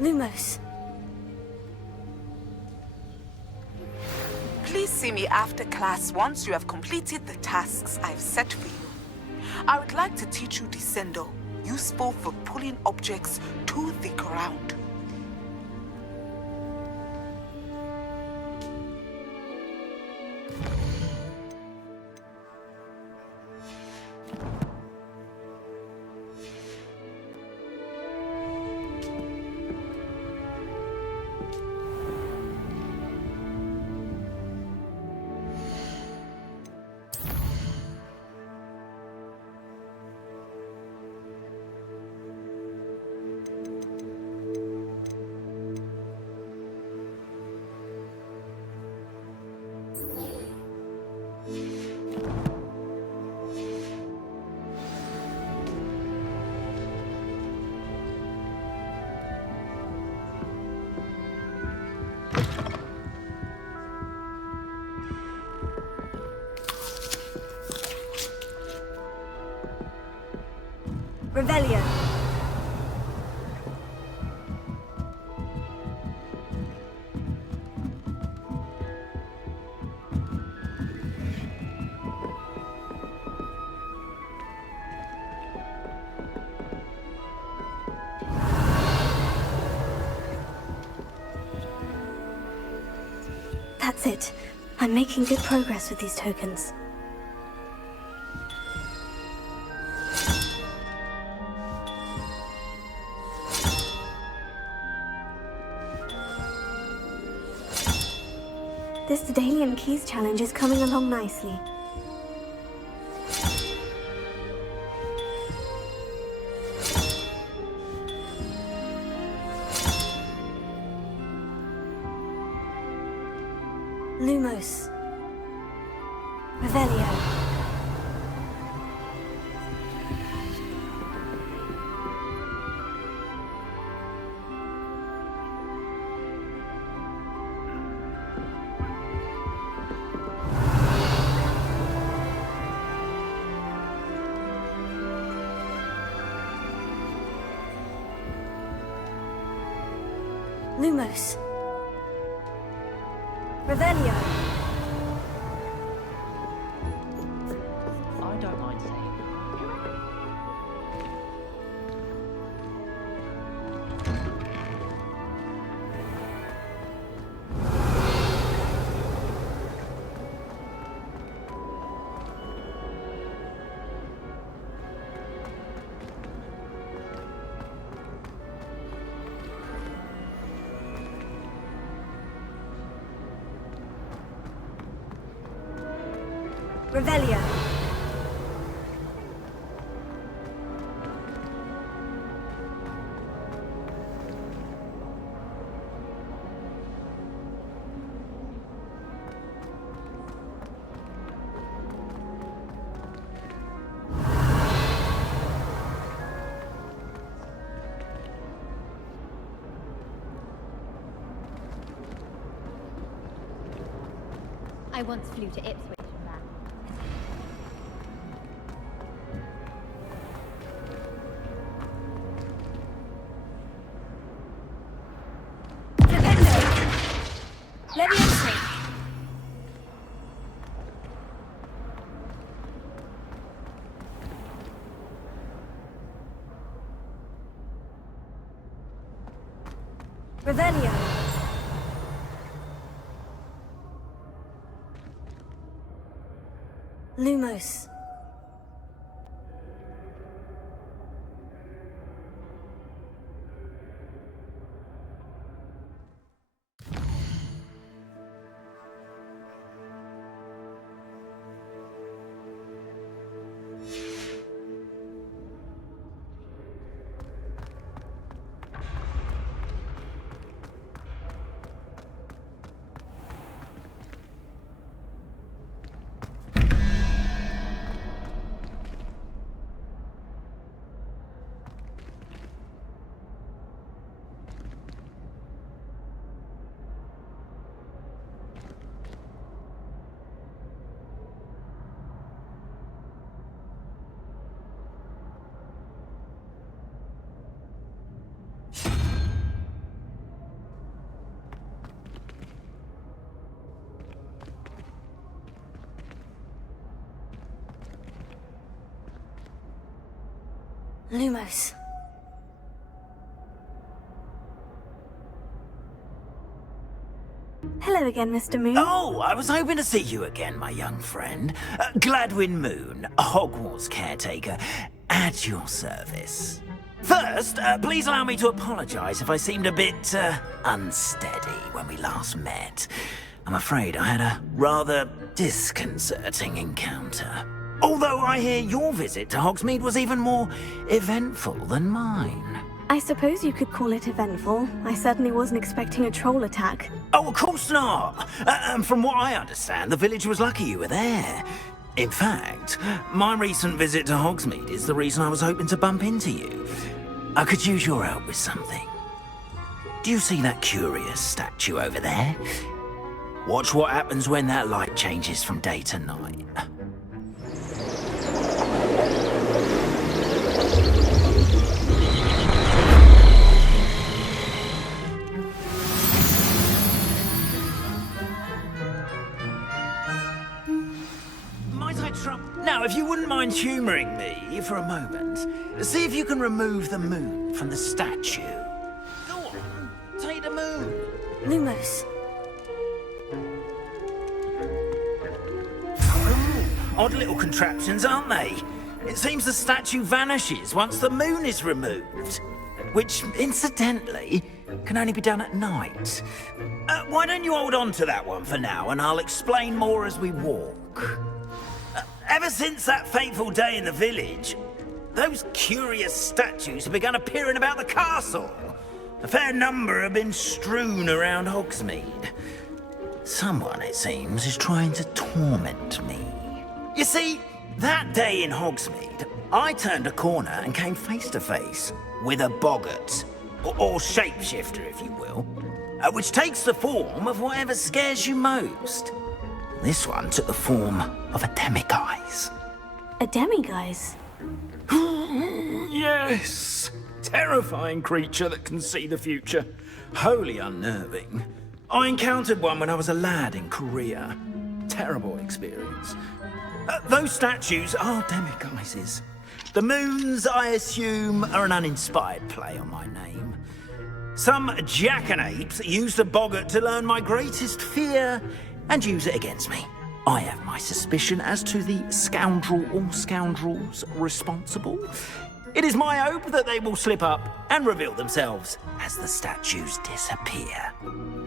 Lumos. Please see me after class once you have completed the tasks I've set for you. I would like to teach you Descendo, useful for pulling objects to the ground. Revelio. That's it. I'm making good progress with these tokens. This Daedalian Keys challenge is coming along nicely. Lumos. Revelio. Lumos. Revelio. I don't mind saying. Revelio. I once flew to Ipswich and back. Leviosa. Revelio. Lumos. Lumos. Hello again, Mr. Moon. Oh, I was hoping to see you again, my young friend. Gladwin Moon, Hogwarts caretaker, at your service. First, please allow me to apologize if I seemed a bit, unsteady when we last met. I'm afraid I had a rather disconcerting encounter. Although I hear your visit to Hogsmeade was even more eventful than mine. I suppose you could call it eventful. I certainly wasn't expecting a troll attack. Oh, of course not. From what I understand, the village was lucky you were there. In fact, my recent visit to Hogsmeade is the reason I was hoping to bump into you. I could use your help with something. Do you see that curious statue over there? Watch what happens when that light changes from day to night. Now, if you wouldn't mind humouring me for a moment, see if you can remove the moon from the statue. Go on, take the moon. Lumos. Odd little contraptions, aren't they? It seems the statue vanishes once the moon is removed. Which, incidentally, can only be done at night. Why don't you hold on to that one for now, and I'll explain more as we walk. Ever since that fateful day in the village, those curious statues have begun appearing about the castle. A fair number have been strewn around Hogsmeade. Someone, it seems, is trying to torment me. You see, that day in Hogsmeade, I turned a corner and came face to face with a boggart, or shapeshifter, if you will, which takes the form of whatever scares you most. This one took the form of a demiguise. A demiguise? Yes! Terrifying creature that can see the future. Wholly unnerving. I encountered one when I was a lad in Korea. Terrible experience. Those statues are demiguises. The moons, I assume, are an uninspired play on my name. Some jackanapes used a boggart to learn my greatest fear and use it against me. I have my suspicion as to the scoundrel or scoundrels responsible. It is my hope that they will slip up and reveal themselves as the statues disappear.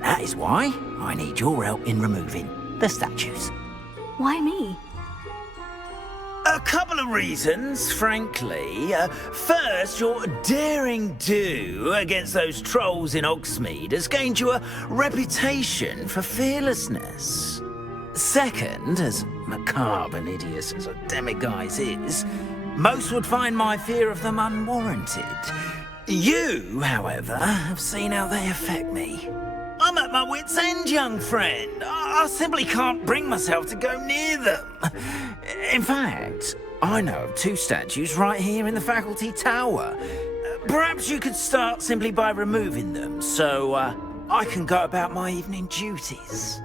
That is why I need your help in removing the statues. Why me? A couple of reasons, frankly. First, your daring do against those trolls in Hogsmeade has gained you a reputation for fearlessness. Second, as macabre and hideous as a demiguise is, most would find my fear of them unwarranted. You, however, have seen how they affect me. I'm at my wit's end, young friend. I simply can't bring myself to go near them. In fact, I know of two statues right here in the faculty tower. Perhaps you could start simply by removing them, so I can go about my evening duties.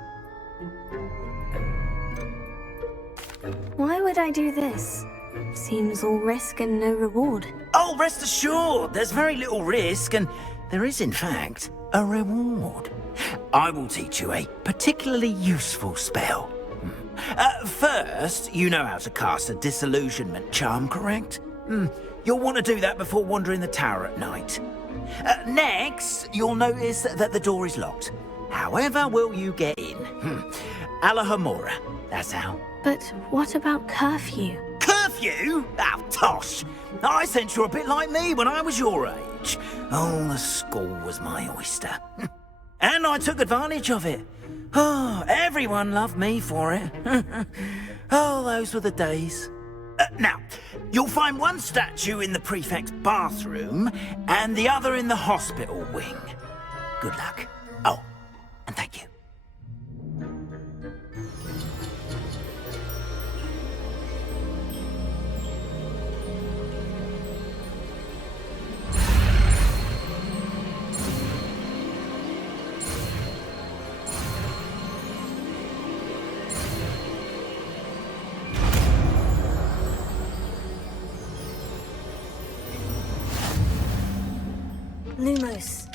Why would I do this? Seems all risk and no reward. Oh, rest assured, there's very little risk, and there is, in fact, a reward. I will teach you a particularly useful spell. First, you know how to cast a disillusionment charm, correct? You'll want to do that before wandering the tower at night. Next, you'll notice that the door is locked. However will you get in? Alahomora, that's how. But what about curfew? Curfew? Oh, tosh. I sense you're a bit like me when I was your age. Oh, the school was my oyster. And I took advantage of it. Oh, everyone loved me for it. Oh, those were the days. Now, you'll find one statue in the prefect's bathroom and the other in the hospital wing. Good luck. Oh, and thank you. Lumos.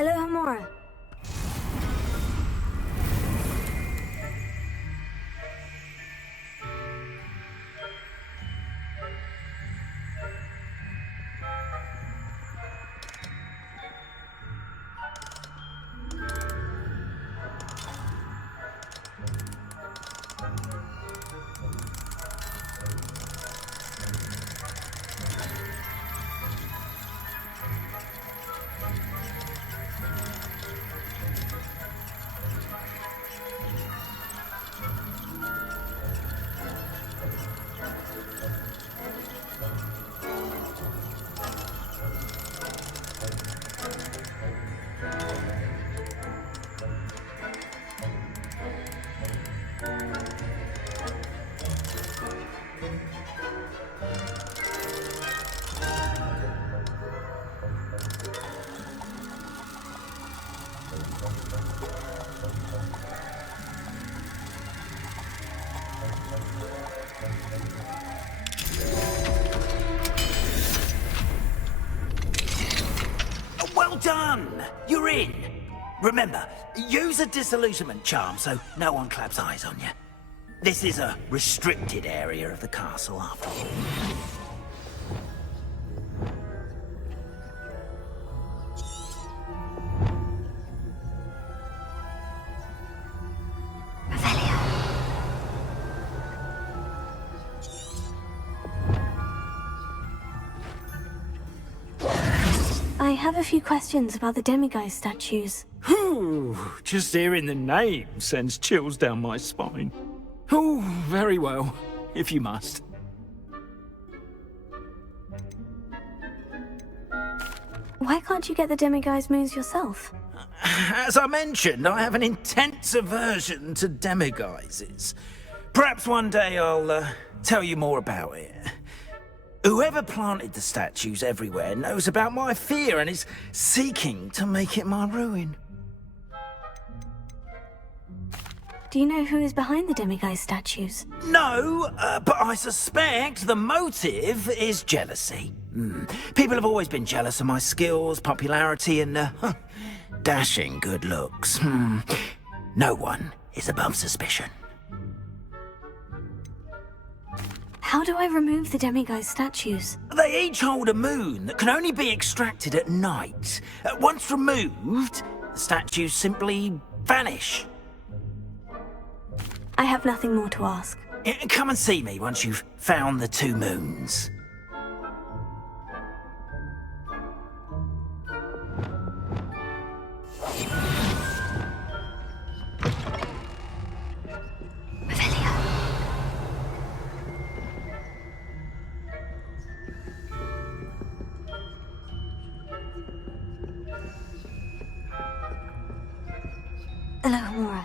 Alohomora. Well done! You're in. Remember, use a disillusionment charm so no one claps eyes on you. This is a restricted area of the castle, after all. I have a few questions about the demiguise statues. Whew, just hearing the name sends chills down my spine. Oh, very well, if you must. Why can't you get the demiguise moons yourself? As I mentioned, I have an intense aversion to demiguises. Perhaps one day I'll tell you more about it. Whoever planted the statues everywhere knows about my fear and is seeking to make it my ruin. Do you know who is behind the demiguise statues? No, but I suspect the motive is jealousy. People have always been jealous of my skills, popularity, and dashing good looks. No one is above suspicion. How do I remove the demiguise statues? They each hold a moon that can only be extracted at night. Once removed, the statues simply vanish. I have nothing more to ask. Come and see me once you've found the two moons. Alohomora.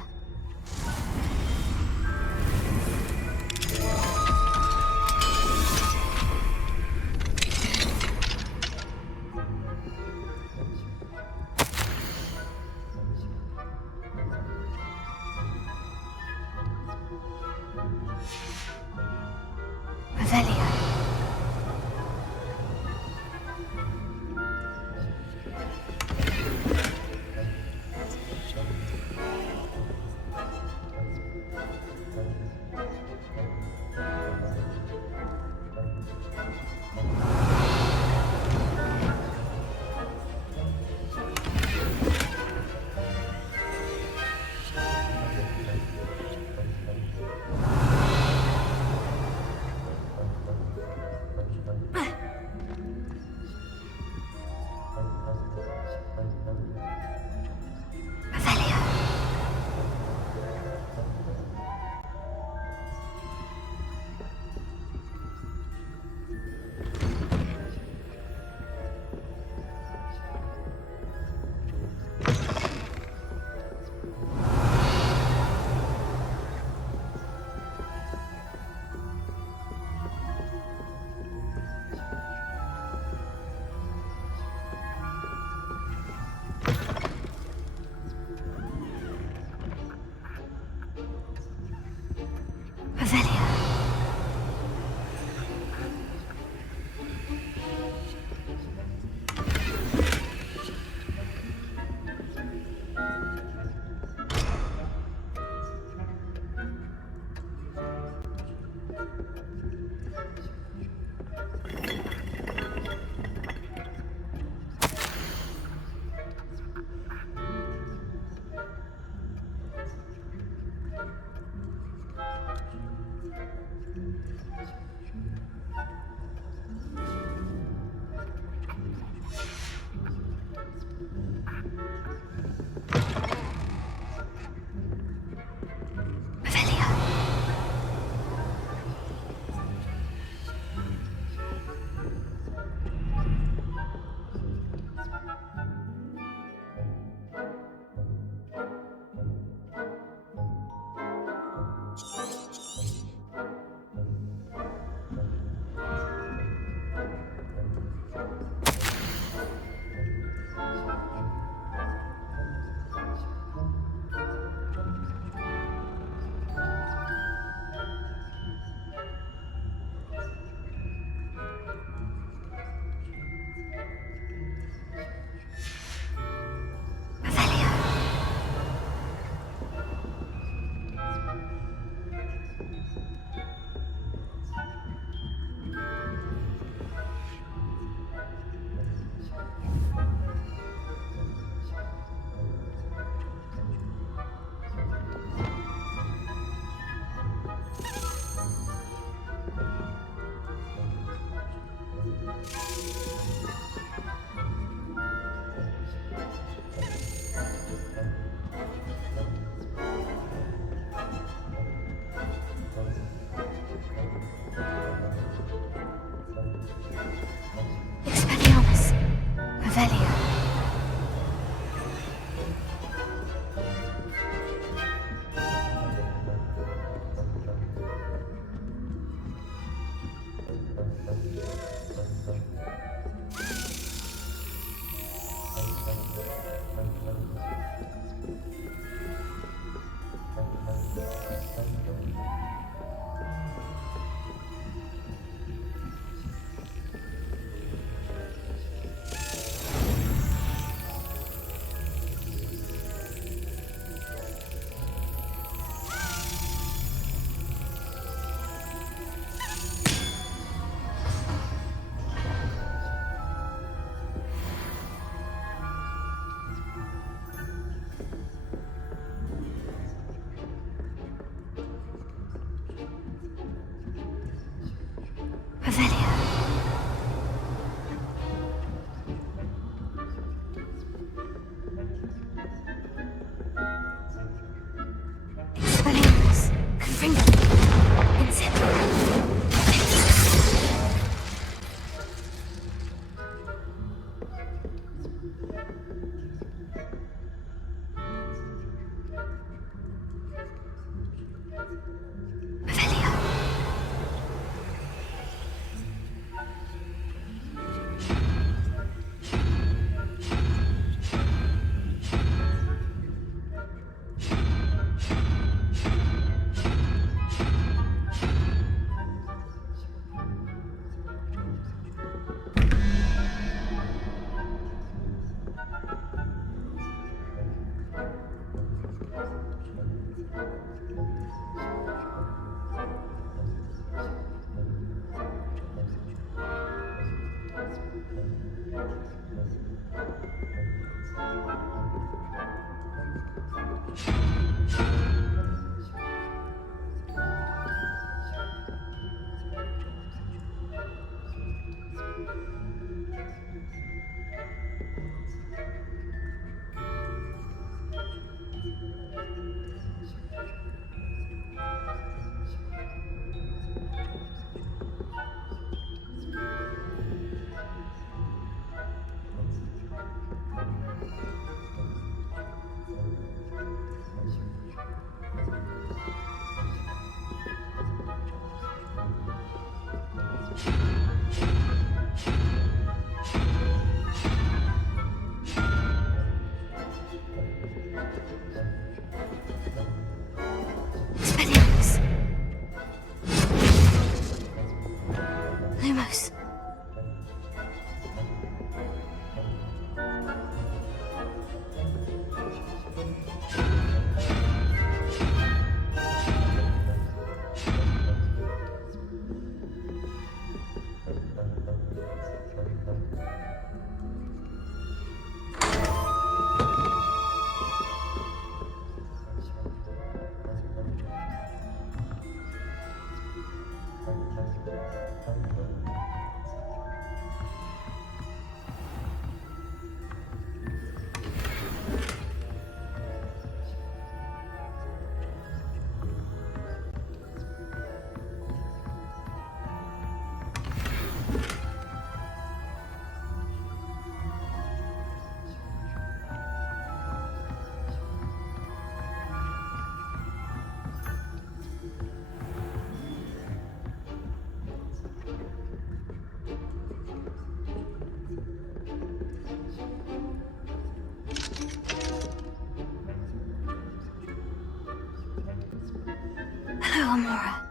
Balmora.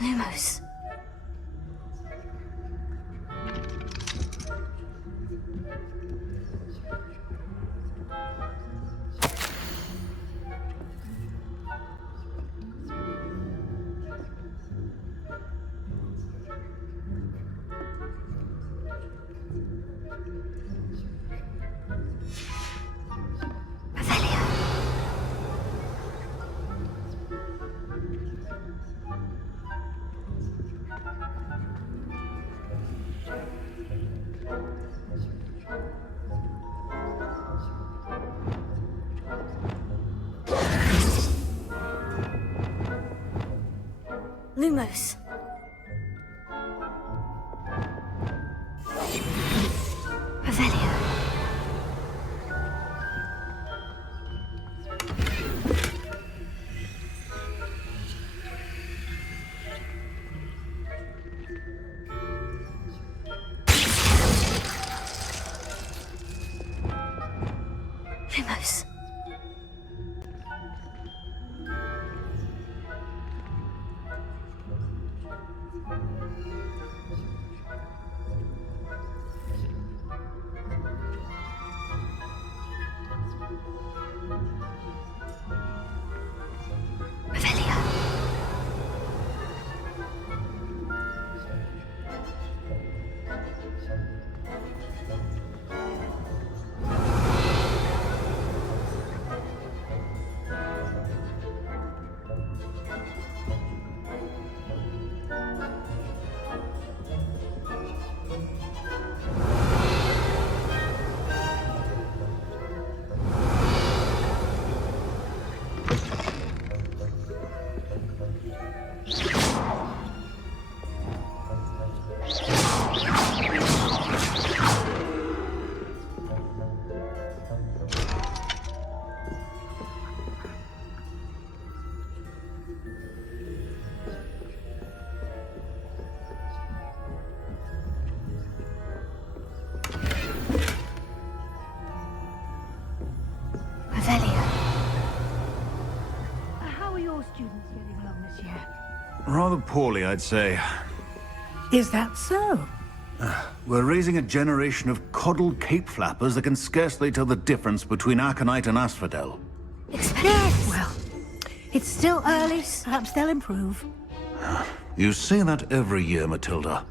Lumos. Lumos. Revelio. Lumos. Revelio. Revelio. How are your students getting along this year? Rather poorly, I'd say. Is that so? We're raising a generation of coddled cape flappers that can scarcely tell the difference between aconite and asphodel. Yes, well, it's still early. Perhaps they'll improve. You say that every year, Matilda.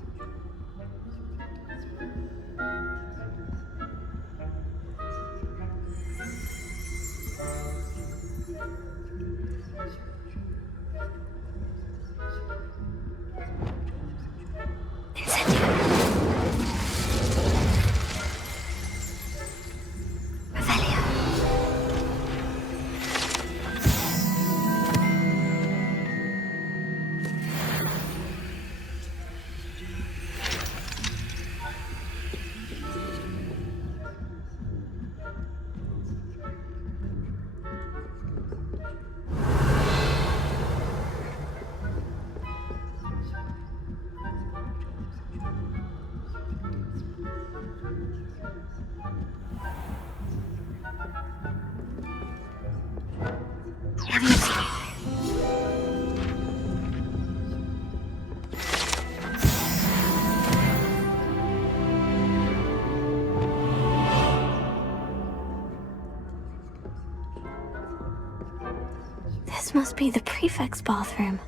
This must be the prefect's bathroom.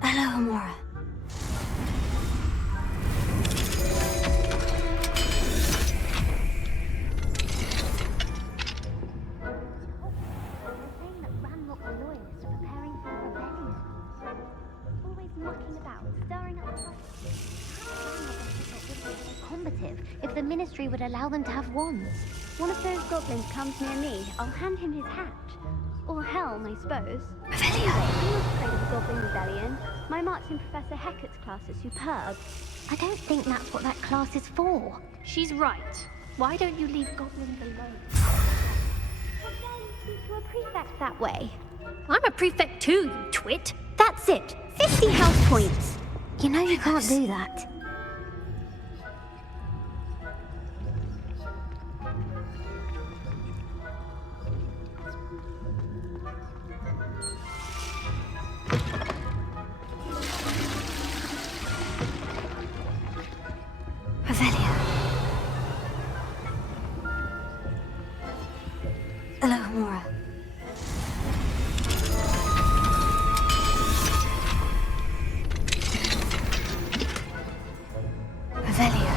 Hello, Amora. Saying that Ranrock the Loyalists are preparing for a rebellion. Always mucking about, stirring up trouble. How would be combative if the Ministry would allow them to have wands? One of those goblins comes near me, I'll hand him his hat. Or helm, I suppose. Anyway, I'm not afraid of a goblin rebellion. My marks in Professor Hecat's class are superb. I don't think that's what that class is for. She's right. Why don't you leave goblins alone? How dare you speak to a prefect that way? I'm a prefect too, you twit. That's it. 50 house points. You know you can't do that. Hello, Amora. Revelio.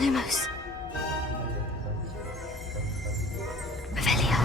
Lumos. Revelio.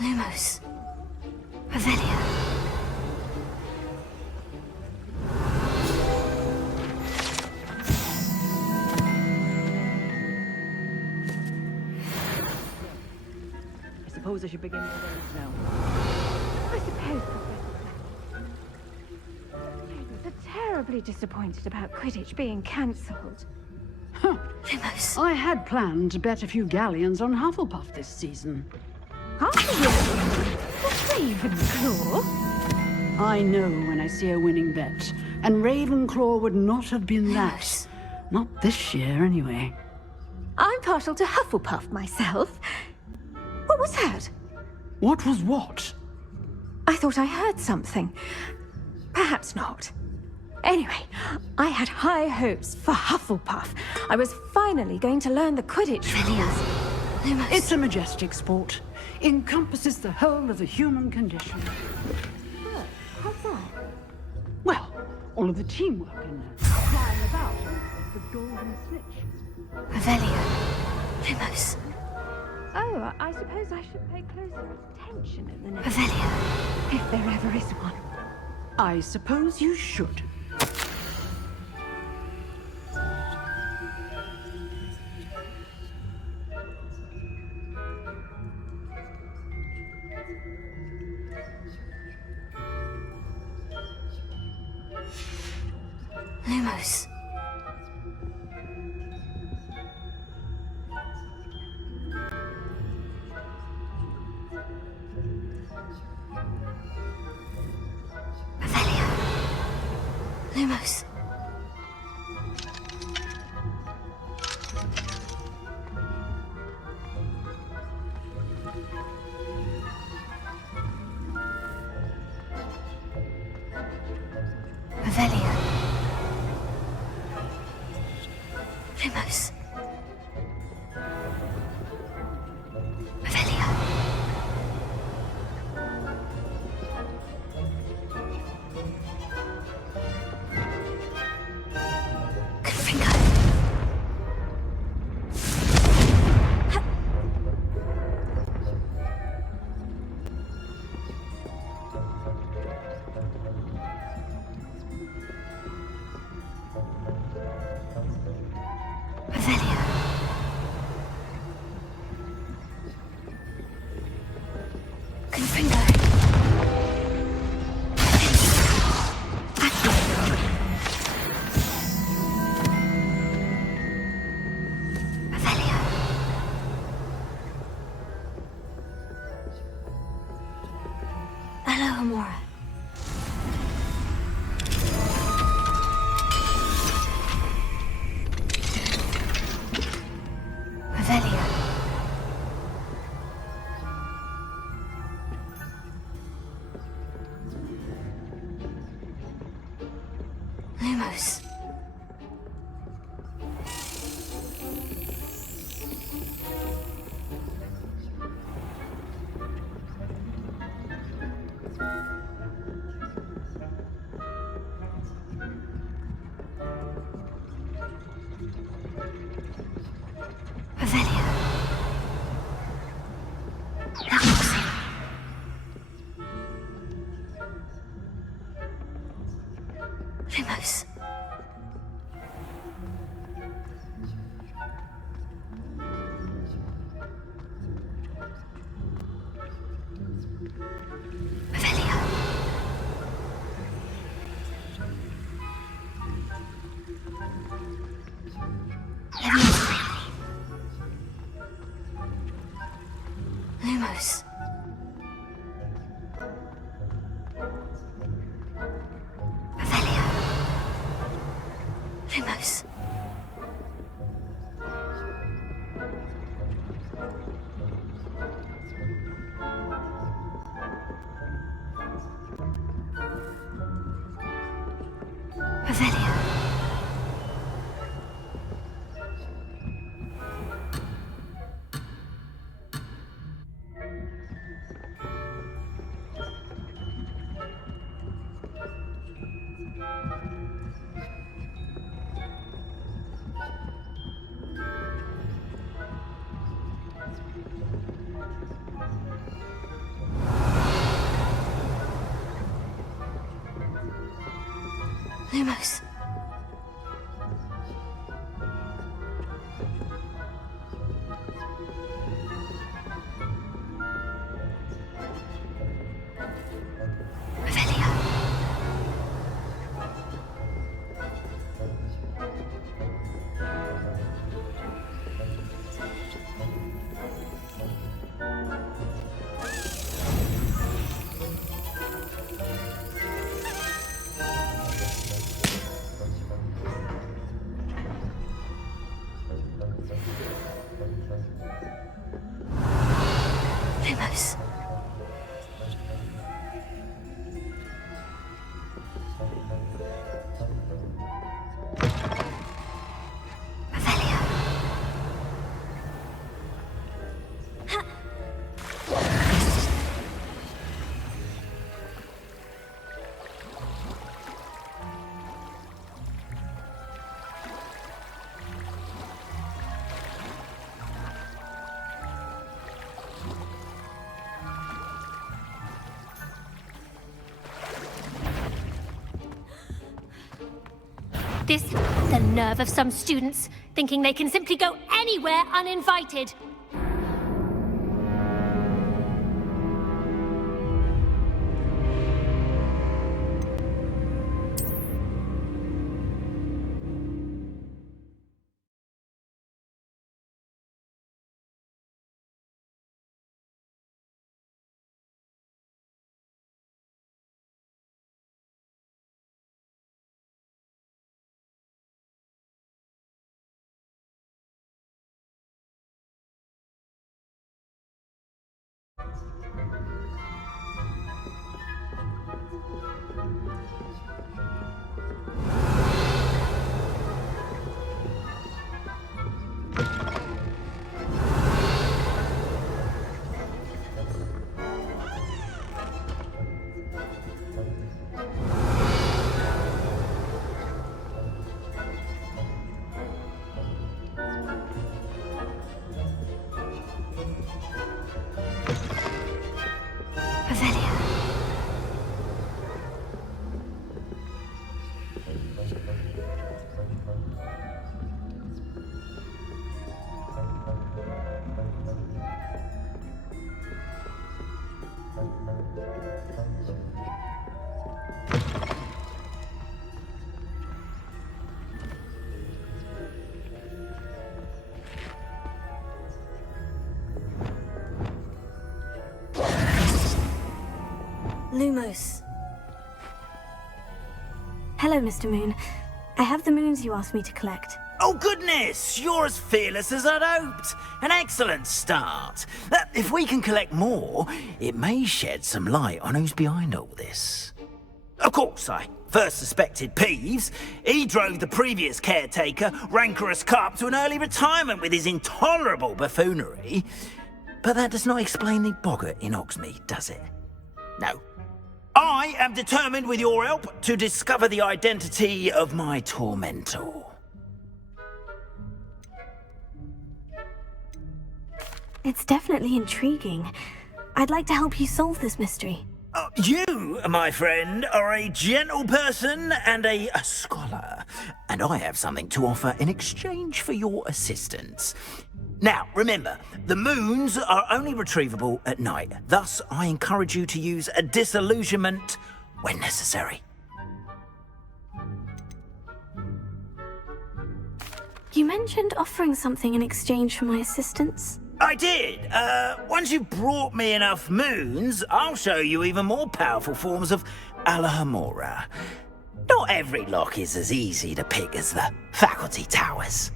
Lumos. Revelio. I suppose I should begin my words now. I suppose, Professor. Tables are terribly disappointed about Quidditch being cancelled. Lumos. I had planned to bet a few galleons on Hufflepuff this season. Ravenclaw? I know when I see a winning bet, and Ravenclaw would not have been that. Not this year, anyway. I'm partial to Hufflepuff myself. What was that? What was what? I thought I heard something. Perhaps not. Anyway, I had high hopes for Hufflepuff. I was finally going to learn the Quidditch rules. It's a majestic sport. Encompasses the whole of the human condition. How's that? Well, All of the teamwork in there, flying about on the golden snitch. Revelio. Lumos. Oh, I suppose I should pay closer attention in the next... Revelio. If there ever is one. I suppose you should. Lumos. Revelio. Lumos. Revelio. Lumos. Revelio. Confringo. Revelio. Confringo. Revelio. Hello, Amora. Revelio. Lumos. Revelio. Lumos. Lumos. Revelio. Lumos. Revelio. Lumos. Revelio. Lumos. Revelio. The nerve of some students, thinking they can simply go anywhere uninvited. Lumos. Hello, Mr. Moon. I have the moons you asked me to collect. Oh, goodness! You're as fearless as I'd hoped. An excellent start. If we can collect more, it may shed some light on who's behind all this. Of course, I first suspected Peeves. He drove the previous caretaker, Rancorous Carp, to an early retirement with his intolerable buffoonery. But that does not explain the boggart in Hogsmeade, does it? No. I am determined, with your help, to discover the identity of my tormentor. It's definitely intriguing. I'd like to help you solve this mystery. You, my friend, are a gentle person and a scholar, and I have something to offer in exchange for your assistance. Now, remember, the moons are only retrievable at night. Thus, I encourage you to use a disillusionment when necessary. You mentioned offering something in exchange for my assistance. I did. Once you've brought me enough moons, I'll show you even more powerful forms of Alohomora. Not every lock is as easy to pick as the faculty towers.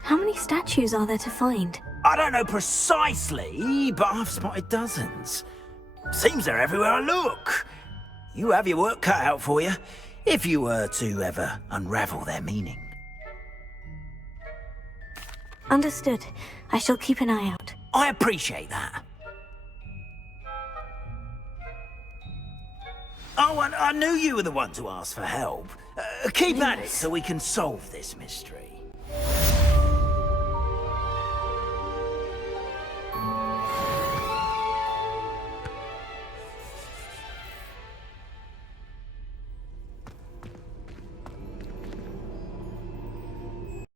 How many statues are there to find? I don't know precisely, but I've spotted dozens. Seems they're everywhere I look. You have your work cut out for you, if you were to ever unravel their meaning. Understood. I shall keep an eye out. I appreciate that. Oh, and I knew you were the one to ask for help. Keep at it so we can solve this mystery.